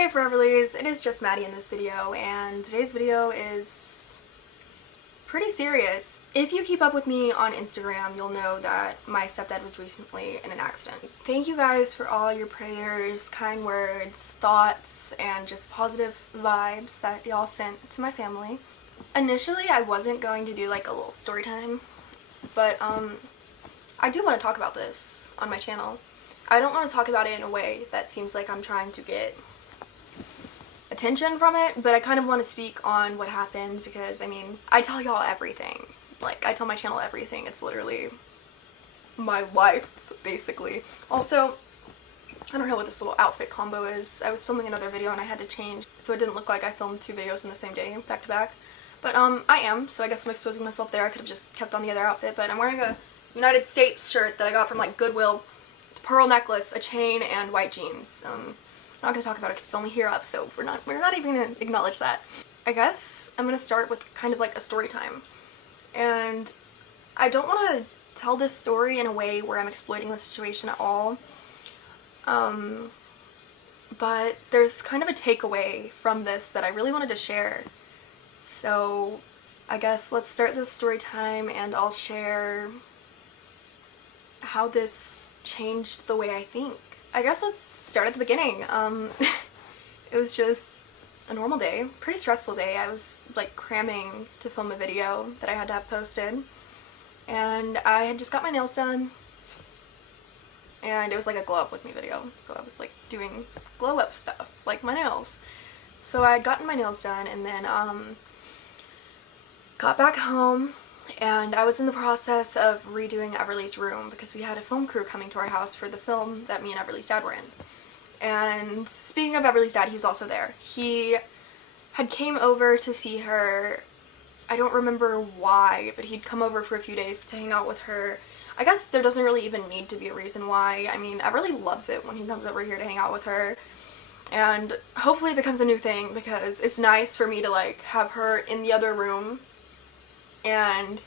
Hey Foreverlies, it is just Maddie in this video, and today's video is pretty serious. If you keep up with me on Instagram, you'll know that my stepdad was recently in an accident. Thank you guys for all your prayers, kind words, thoughts, and just positive vibes that y'all sent to my family. Initially, I wasn't going to do like a little story time, but I do want to talk about this on my channel. I don't want to talk about it in a way that seems like I'm trying to get attention from it, but I kind of want to speak on what happened because, I mean, I tell y'all everything. Like, I tell my channel everything. It's literally my life, basically. Also, I don't know what this little outfit combo is. I was filming another video and I had to change, so it didn't look like I filmed two videos in the same day, back to back. But, I am, so I guess I'm exposing myself there. I could have just kept on the other outfit, but I'm wearing a United States shirt that I got from, like, Goodwill. Pearl necklace, a chain, and white jeans. I'm not gonna talk about it because it's only here up, so we're not even gonna acknowledge that. I guess I'm gonna start with kind of like a story time. And I don't want to tell this story in a way where I'm exploiting the situation at all. But there's kind of a takeaway from this that I really wanted to share. So I guess let's start this story time and I'll share how this changed the way I think. I guess let's start at the beginning. It was just a normal day, pretty stressful day. I was like cramming to film a video that I had to have posted, and I had just got my nails done, and it was like a glow up with me video, so I was like doing glow up stuff, like my nails. So I had gotten my nails done, and then got back home, and I was in the process of redoing Everly's room because we had a film crew coming to our house for the film that me and Everly's dad were in. And speaking of Everly's dad, he was also there. He had came over to see her. I don't remember why, but he'd come over for a few days to hang out with her. I guess there doesn't really even need to be a reason why. I mean, Everly loves it when he comes over here to hang out with her. And hopefully it becomes a new thing because it's nice for me to like have her in the other room and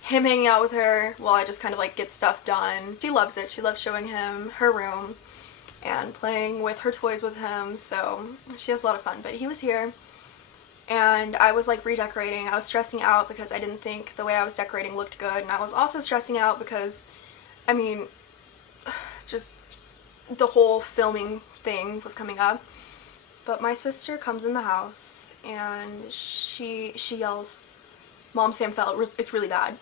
him hanging out with her while I just kind of like get stuff done. She loves it. She loves showing him her room and playing with her toys with him, so she has a lot of fun. But he was here and I was like redecorating. I was stressing out because I didn't think the way I was decorating looked good, and I was also stressing out because, I mean, just the whole filming thing was coming up. But my sister comes in the house and she yells, "Mom, Sam fell, it's really bad."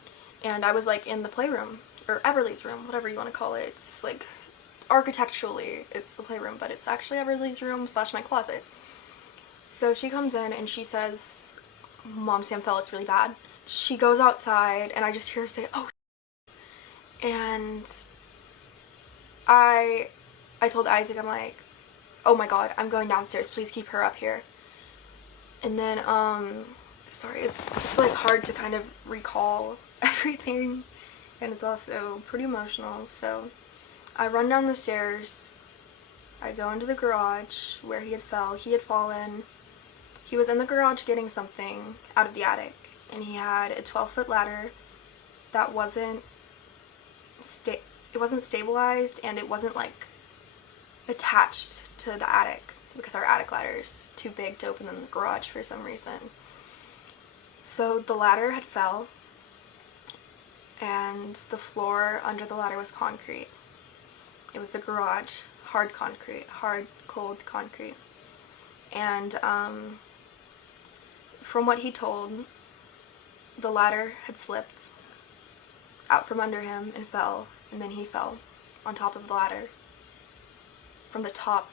And I was like in the playroom, or Everly's room, whatever you want to call it. It's like, architecturally, it's the playroom, but it's actually Everly's room / my closet. So she comes in and she says, "Mom, Sam fell, it's really bad." She goes outside and I just hear her say, "Oh," and I told Isaac, I'm like, "Oh my god, I'm going downstairs, please keep her up here." And then, sorry, it's like hard to kind of recall everything, and it's also pretty emotional, so I run down the stairs, I go into the garage where he had fallen. He was in the garage getting something out of the attic, and he had a 12-foot ladder that wasn't stabilized, and it wasn't like attached to the attic because our attic ladder is too big to open in the garage for some reason. So the ladder had fell, and the floor under the ladder was concrete. It was the garage, hard concrete, hard, cold concrete. And from what he told, the ladder had slipped out from under him and fell, and then he fell on top of the ladder, from the top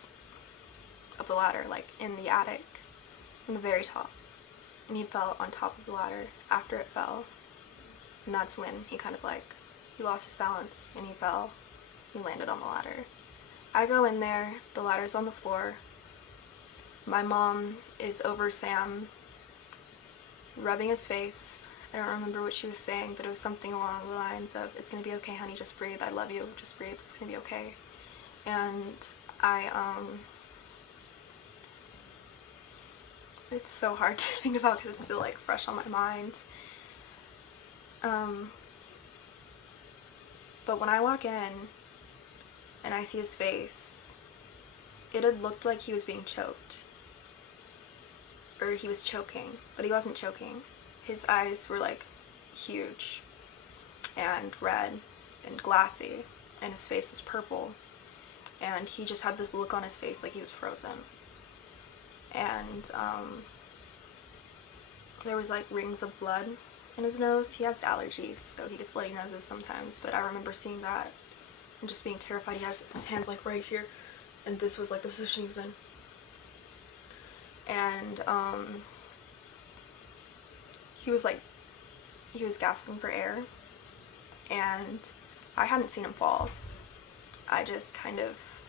of the ladder, like in the attic, from the very top. And he fell on top of the ladder after it fell, and that's when he kind of like, he lost his balance and he fell. He landed on the ladder. I go in there, the ladder's on the floor. My mom is over Sam, rubbing his face. I don't remember what she was saying, but it was something along the lines of, "It's gonna be okay, honey, just breathe, I love you, just breathe, it's gonna be okay." And it's so hard to think about because it's still like fresh on my mind. But when I walk in and I see his face, it had looked like he was being choked. Or he was choking, but he wasn't choking. His eyes were like huge and red and glassy, and his face was purple, and he just had this look on his face like he was frozen. And there was like rings of blood in his nose. He has allergies, so he gets bloody noses sometimes, but I remember seeing that and just being terrified. He has his hands like right here, and this was like the position he was in. And he was gasping for air, and I hadn't seen him fall. I just kind of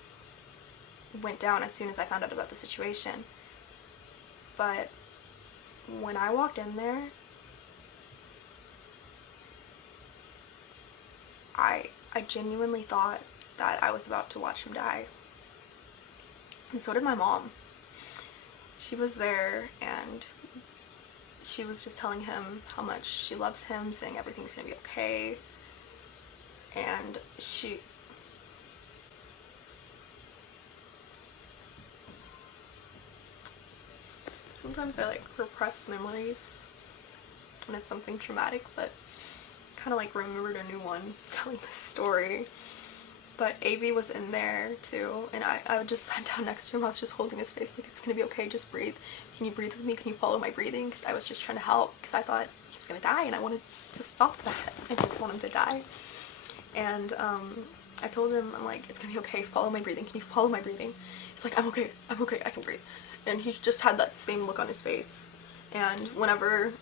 went down as soon as I found out about the situation. But when I walked in there, I genuinely thought that I was about to watch him die. And so did my mom. She was there, and she was just telling him how much she loves him, saying everything's gonna be okay. And sometimes I like repress memories when it's something traumatic, but kind of like remembered a new one telling this story. But Avi was in there too, and I just sat down next to him. I was just holding his face like, it's gonna be okay, just breathe. Can you breathe with me? Can you follow my breathing? Because I was just trying to help, because I thought he was gonna die, and I wanted to stop that. I didn't want him to die. And I told him, I'm like, it's gonna be okay, follow my breathing. Can you follow my breathing? He's like, I'm okay, I can breathe. And he just had that same look on his face. And whenever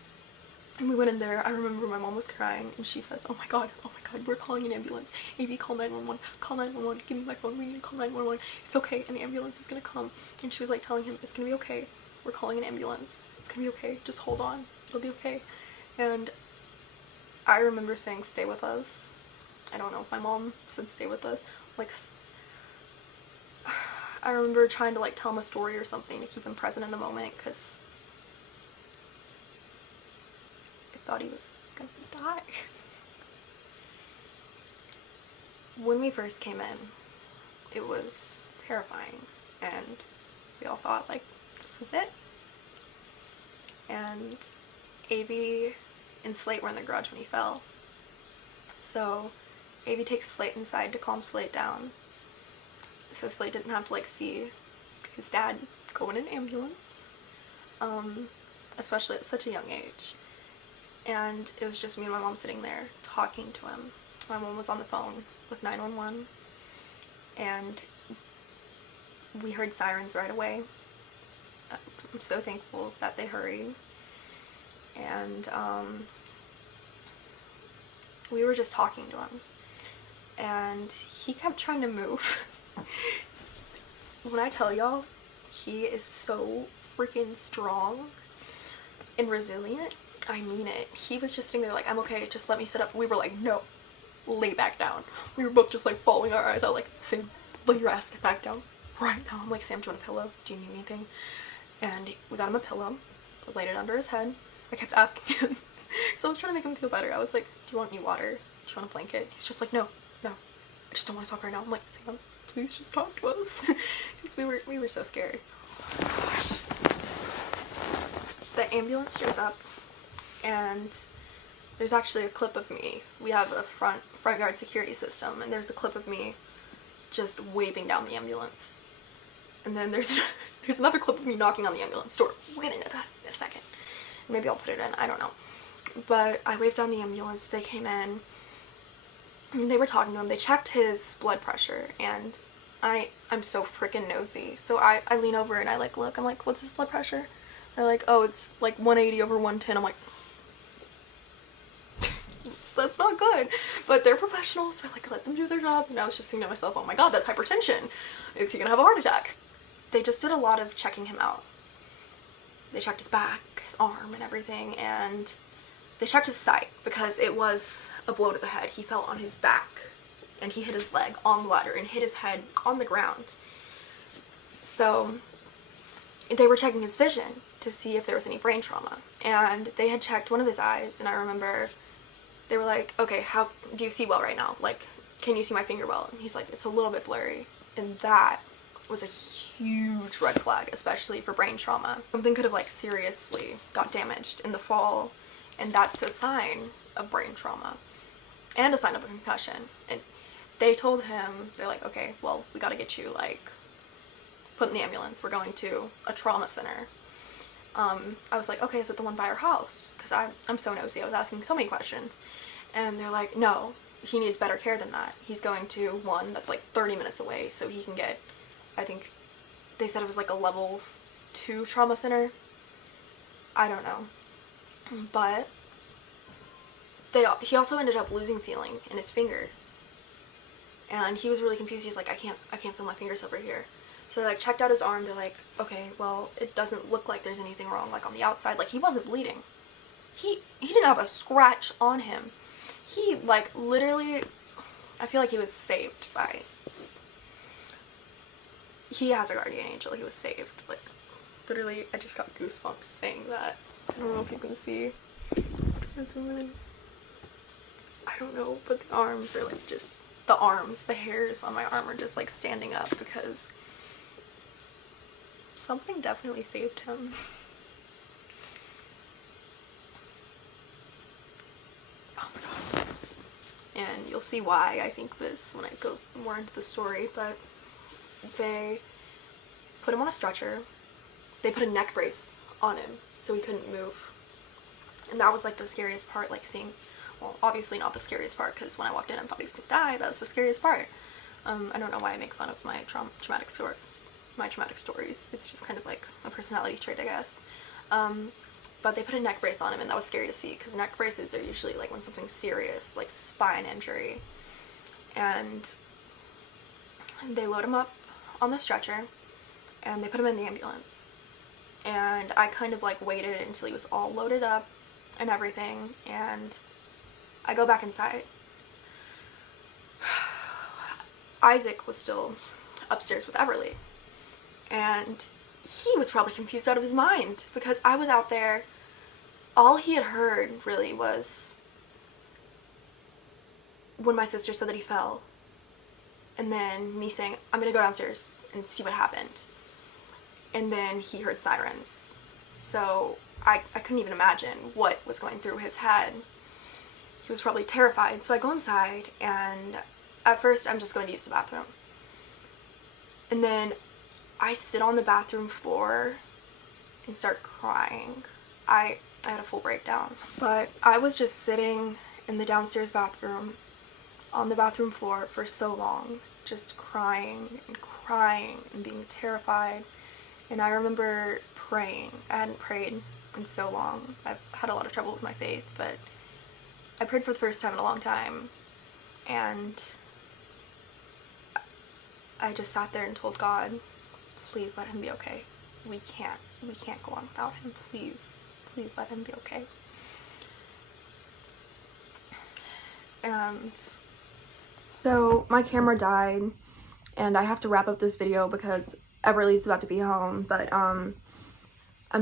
we went in there, I remember my mom was crying, and she says, oh my god, we're calling an ambulance. Avi, call 911, call 911, give me my phone, we need to call 911. It's okay, an ambulance is gonna come. And she was like telling him, it's gonna be okay, we're calling an ambulance. It's gonna be okay, just hold on, it'll be okay. And I remember saying, stay with us. I don't know if my mom said stay with us. Like, I remember trying to like tell him a story or something to keep him present in the moment, because I thought he was gonna die. When we first came in, it was terrifying, and we all thought, like, this is it. And Avi and Slate were in the garage when he fell. So Avi takes Slate inside to calm Slate down, so Slate didn't have to like see his dad go in an ambulance, especially at such a young age. And it was just me and my mom sitting there talking to him. My mom was on the phone with 911, and we heard sirens right away. I'm so thankful that they hurried. And we were just talking to him, and he kept trying to move. When I tell y'all, he is so freaking strong and resilient, I mean it. He was just sitting there like, I'm okay, just let me sit up. We were like, no, lay back down. We were both just like bawling our eyes out like, Sam, lay your ass back down right now. I'm like, Sam, do you want a pillow? Do you need anything? And we got him a pillow, laid it under his head. I kept asking him, so I was trying to make him feel better. I was like, do you want any water? Do you want a blanket? He's just like, no, I just don't want to talk right now. I'm like, Sam, please just talk to us. Because we were so scared. Gosh. The ambulance shows up, and there's actually a clip of me. We have a front yard security system, and there's a clip of me just waving down the ambulance. And then there's another clip of me knocking on the ambulance door. We'll get into that in a second. Maybe I'll put it in, I don't know. But I waved down the ambulance, they came in, and they were talking to him. They checked his blood pressure, and I'm so freaking nosy. So I lean over and I like look, I'm like, what's his blood pressure? They're like, oh, it's like 180 over 110. I'm like, that's not good. But they're professionals, so I like let them do their job. And I was just thinking to myself, oh my god, that's hypertension. Is he gonna have a heart attack? They just did a lot of checking him out. They checked his back, his arm, and everything, and they checked his side because it was a blow to the head. He fell on his back, and he hit his leg on the ladder and hit his head on the ground. So they were checking his vision to see if there was any brain trauma, and they had checked one of his eyes, and I remember they were like, okay, how do you see well right now? Like, can you see my finger well? And he's like, it's a little bit blurry. And that was a huge red flag, especially for brain trauma. Something could have like seriously got damaged in the fall, and that's a sign of brain trauma and a sign of a concussion. And they told him, they're like, okay, well, we gotta get you like put in the ambulance. We're going to a trauma center. I was like, okay, is it the one by our house? Because I'm so nosy. I was asking so many questions. And they're like, no, he needs better care than that. He's going to one that's like 30 minutes away so he can get, I think they said it was like a level 2 trauma center. I don't know. But he also ended up losing feeling in his fingers. And he was really confused. He's like, I can't feel my fingers over here. So they like checked out his arm. They're like, okay, well, it doesn't look like there's anything wrong like on the outside. Like he wasn't bleeding. He didn't have a scratch on him. He like literally, I feel like he was saved by, he has a guardian angel. He was saved. Like literally, I just got goosebumps saying that. I don't know if you can see. I don't know, but the arms are like just, the hairs on my arm are just like standing up because something definitely saved him. Oh my god. And you'll see why I think this when I go more into the story, but they put him on a stretcher. They put a neck brace on him so he couldn't move. And that was like the scariest part, like seeing, well, obviously not the scariest part because when I walked in and thought he was gonna die, that was the scariest part. I don't know why I make fun of my traumatic stories. It's just kind of like a personality trait, I guess. But they put a neck brace on him, and that was scary to see because neck braces are usually like when something's serious, like spine injury. And they load him up on the stretcher, and they put him in the ambulance. And I kind of like waited until he was all loaded up and everything, and I go back inside. Isaac was still upstairs with Everly, and he was probably confused out of his mind because I was out there. All he had heard really was when my sister said that he fell, and then me saying, I'm gonna go downstairs and see what happened. And then he heard sirens. So I couldn't even imagine what was going through his head. He was probably terrified. So I go inside, and at first I'm just going to use the bathroom. And then I sit on the bathroom floor and start crying. I had a full breakdown. But I was just sitting in the downstairs bathroom on the bathroom floor for so long, just crying and being terrified. And I remember praying. I hadn't prayed in so long. I've had a lot of trouble with my faith, but I prayed for the first time in a long time. And I just sat there and told God, please let him be okay. We can't go on without him. Please let him be okay. And so my camera died, and I have to wrap up this video because Everly's about to be home, but I'm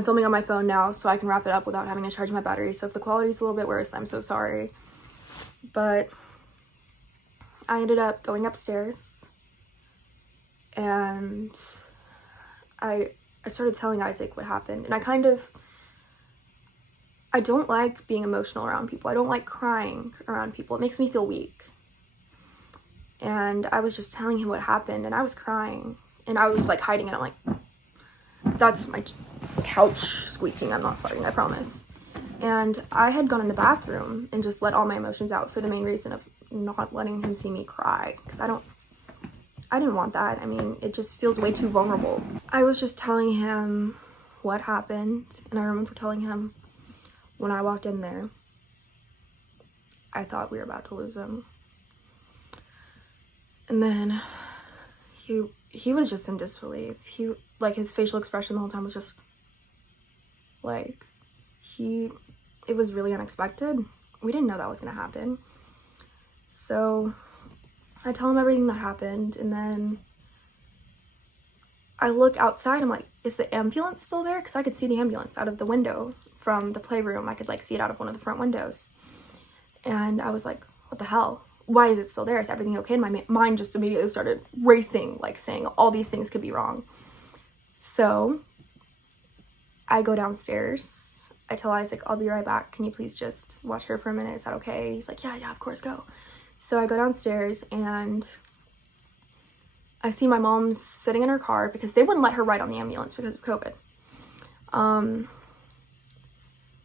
filming on my phone now so I can wrap it up without having to charge my battery. So if the quality's a little bit worse, I'm so sorry. But I ended up going upstairs, and I started telling Isaac what happened. And I don't like being emotional around people. I don't like crying around people. It makes me feel weak. And I was just telling him what happened, and I was crying. And I was like hiding it. I'm like, that's my couch squeaking. I'm not farting, I promise. And I had gone in the bathroom and just let all my emotions out for the main reason of not letting him see me cry. Because I didn't want that. I mean, it just feels way too vulnerable. I was just telling him what happened. And I remember telling him when I walked in there, I thought we were about to lose him. And then he was just in disbelief. His facial expression the whole time was just like, it was really unexpected. We didn't know that was gonna happen. So I tell him everything that happened, and then I look outside. I'm like, is the ambulance still there? Because I could see the ambulance out of the window from the playroom. I could like see it out of one of the front windows. And I was like, what the hell? why is it still there? Is everything okay? And my mind just immediately started racing, like saying all these things could be wrong. So I go downstairs. I tell Isaac, I'll be right back. Can you please just watch her for a minute? Is that okay? He's like, yeah, of course, go. So I go downstairs and I see my mom sitting in her car because they wouldn't let her ride on the ambulance because of COVID.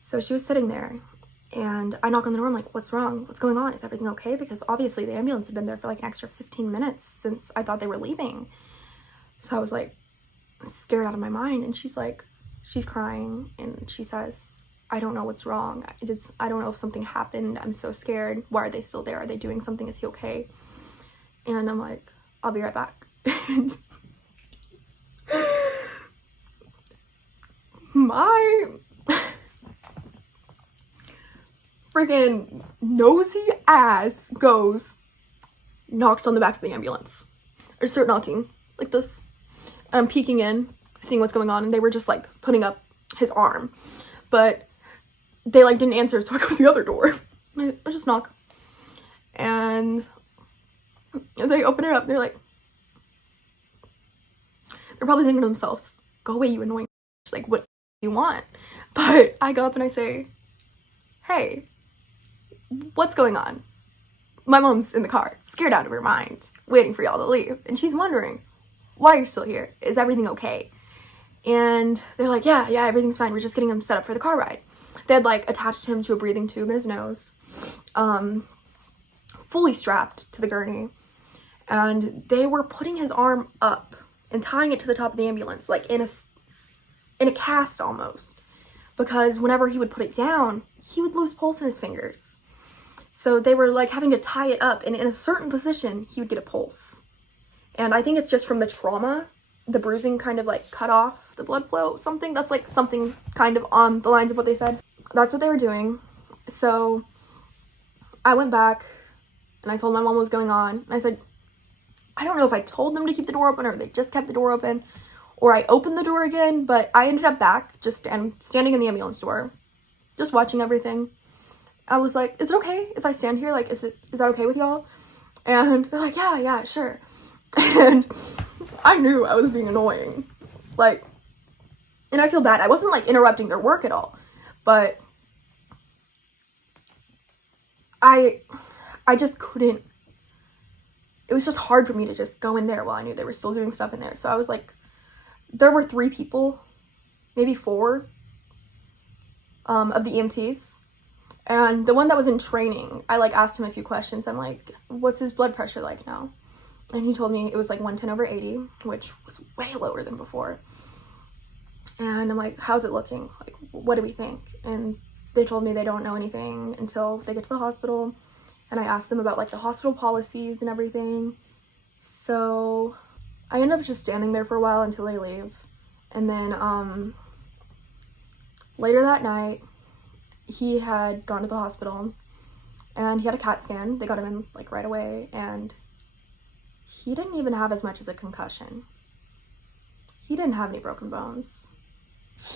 So she was sitting there and I knock on the door. I'm like, what's wrong? What's going on? Is everything okay? Because obviously the ambulance had been there for like an extra 15 minutes since I thought they were leaving. So I was like scared out of my mind. And she's crying and she says, I don't know what's wrong. I don't know if something happened. I'm so scared. Why are they still there? Are they doing something? Is he okay? And I'm like, I'll be right back. My freaking nosy ass knocks on the back of the ambulance. I start knocking like this. I'm peeking in, seeing what's going on, and they were just like putting up his arm. But they like didn't answer, so I go to the other door. I just knock. And they open it up, they're probably thinking to themselves, go away, you annoying. Just like, what do you want? But I go up and I say, hey, what's going on? My mom's in the car, scared out of her mind, waiting for y'all to leave. And she's wondering, why are you still here? Is everything okay? And they're like, yeah, everything's fine. We're just getting him set up for the car ride. They had like attached him to a breathing tube in his nose, fully strapped to the gurney. And they were putting his arm up and tying it to the top of the ambulance, like in a cast almost. Because whenever he would put it down, he would lose pulse in his fingers. So they were like having to tie it up, and in a certain position, he would get a pulse. And I think it's just from the trauma, the bruising kind of like cut off the blood flow, something. That's like something kind of on the lines of what they said. That's what they were doing. So I went back and I told my mom what was going on. And I said, I don't know if I told them to keep the door open or they just kept the door open or I opened the door again, but I ended up back just standing in the ambulance door, just watching everything. I was like, is it okay if I stand here? Like, is that okay with y'all? And they're like, yeah, sure. And I knew I was being annoying. Like, and I feel bad. I wasn't like interrupting their work at all, but I just couldn't. It was just hard for me to just go in there while I knew they were still doing stuff in there. So I was like, there were 3 people, maybe 4, of the EMTs. And the one that was in training, I like asked him a few questions. I'm like, what's his blood pressure like now? And he told me it was like 110/80, which was way lower than before. And I'm like, how's it looking? Like, what do we think? And they told me they don't know anything until they get to the hospital. And I asked them about like the hospital policies and everything. So I end up just standing there for a while until they leave. And then later that night, he had gone to the hospital and he had a CAT scan. They got him in like right away, and he didn't even have as much as a concussion. He didn't have any broken bones.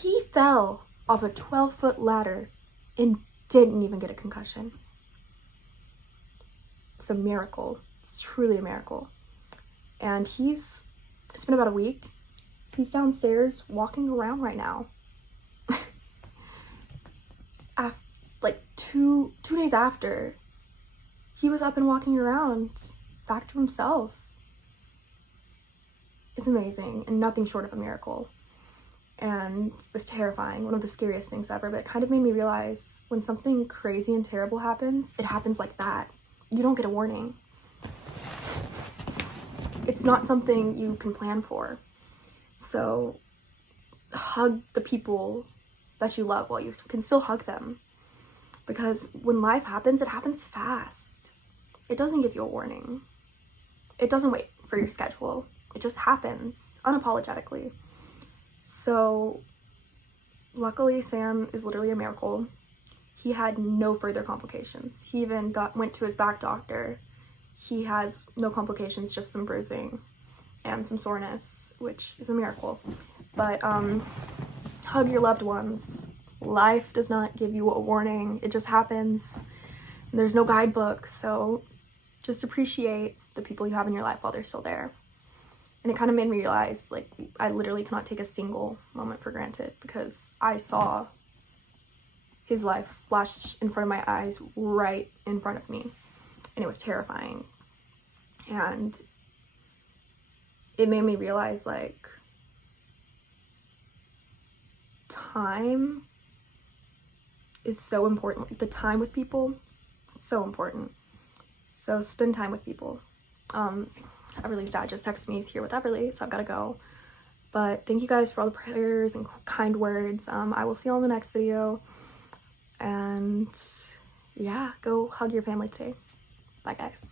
He fell off a 12-foot ladder and didn't even get a concussion. It's a miracle. It's truly a miracle. And it's been about a week. He's downstairs walking around right now. Like two days after, he was up and walking around back to himself. It's amazing and nothing short of a miracle. And it was terrifying, one of the scariest things ever, but it kind of made me realize when something crazy and terrible happens, it happens like that. You don't get a warning. It's not something you can plan for. So hug the people that you love while you can still hug them. Because when life happens, it happens fast. It doesn't give you a warning. It doesn't wait for your schedule. It just happens unapologetically. So luckily, Sam is literally a miracle. He had no further complications. He even went to his back doctor. He has no complications, just some bruising and some soreness, which is a miracle. But hug your loved ones. Life does not give you a warning. It just happens. There's no guidebook, so just appreciate the people you have in your life while they're still there. And it kind of made me realize, like, I literally cannot take a single moment for granted, because I saw his life flash in front of my eyes right in front of me, and it was terrifying. And it made me realize, like, time is so important. Like, the time with people is so important. So spend time with people. Everly's dad just texted me, he's here with Everly, so I've gotta go. But thank you guys for all the prayers and kind words. I will see you all in the next video. And yeah, go hug your family today. Bye, guys.